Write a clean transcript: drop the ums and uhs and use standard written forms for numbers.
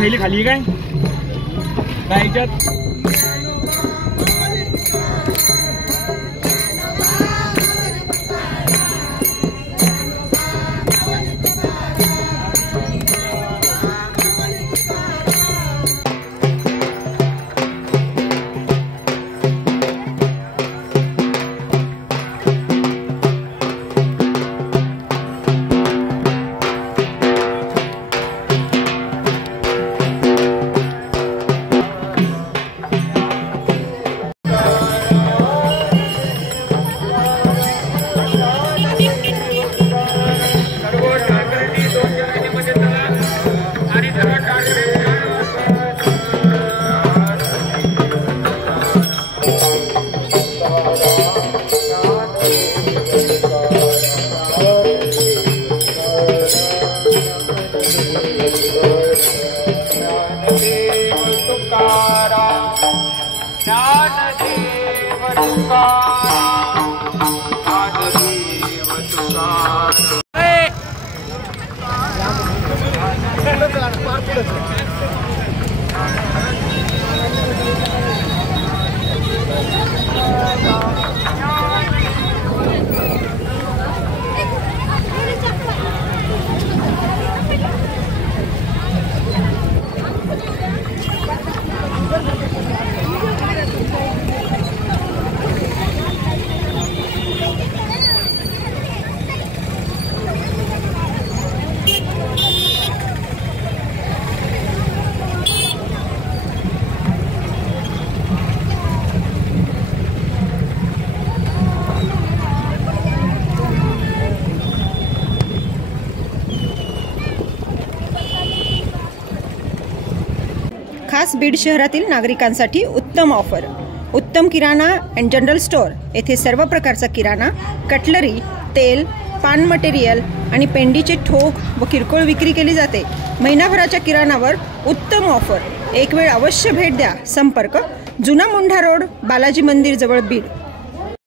थैली खाली काय याच्यात खास बीड शहरातील नागरिकांसाठी उत्तम ऑफर। उत्तम किराणा अँड जनरल स्टोअर येथे सर्व प्रकारचा किराणा, कटलरी, तेल, पान मटेरियल आणि पेंडीचे ठोक व किरकोळ विक्री केली जाते। महिनाभराच्या किराणावर उत्तम ऑफर। एक वेळ अवश्य भेट द्या। संपर्क जुना मुंढा रोड, बालाजी मंदिर जवळ, बीड।